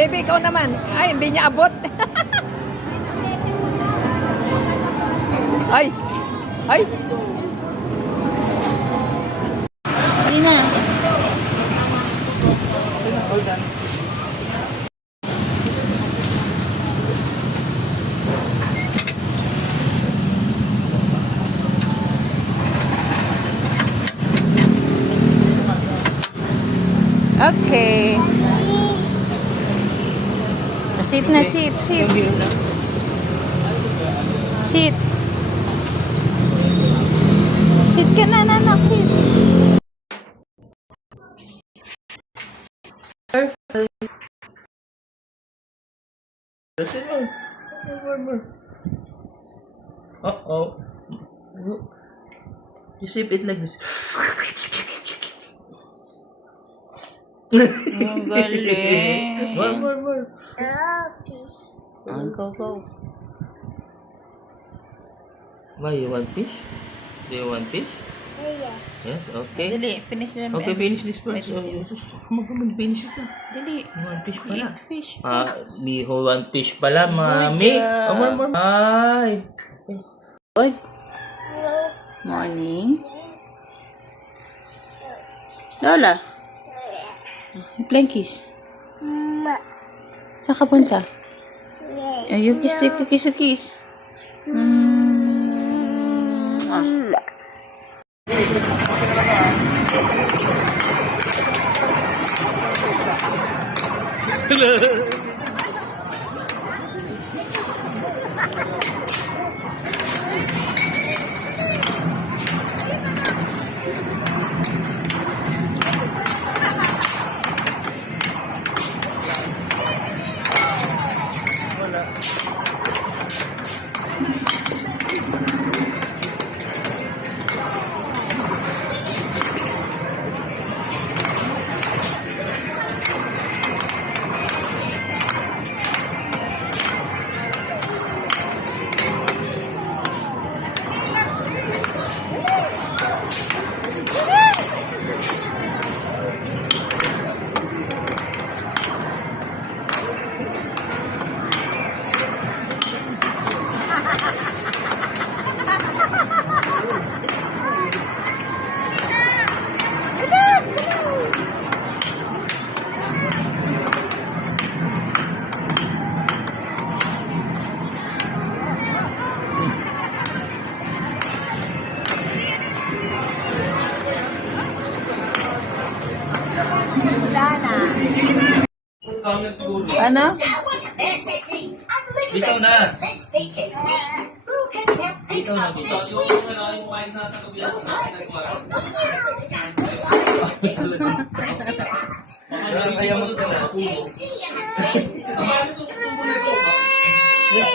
Baby, ikaw naman. Ay, hindi niya abot. Ay. Ay. Hindi na. Okay. Sit na, sit, sit. Sit. Sit ka na, anak, sit. Listen more. More. Uh-oh. You sip it like this. Ang galing. More. Go. Why, you want fish? Do you want fish? Yes, okay. Dali, finish na. Okay, finish this first. Medicine. Come on, finish this na. Dali. You want fish pala? Eat fish. Di ho want fish pala, mami. girl. More. Ay. Good. Morning. Lola. Playing kiss. Saan ka punta? You kiss. Ano? Bitaw na. Bitaw na. Ayaw ka na.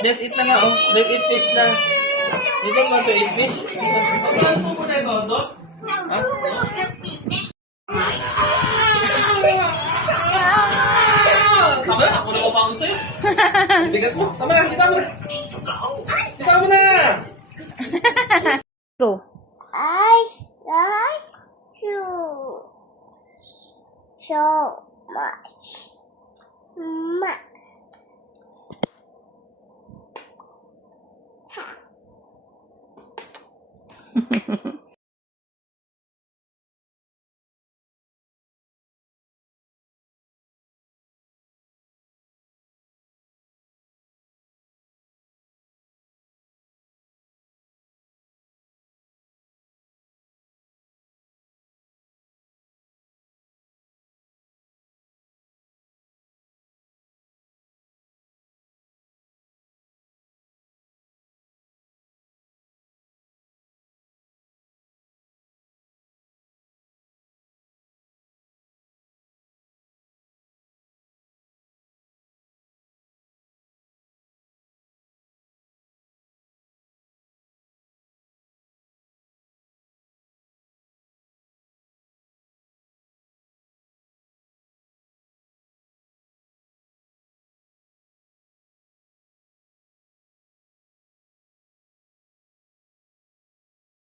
Just eat na nga, oh. Like eat fish na. You don't want to eat fish? Tama na, ako na kumakain sa'yo. Tigat mo. Tama na, kita mo na. Kita mo na. Go. I like you so much. Ma.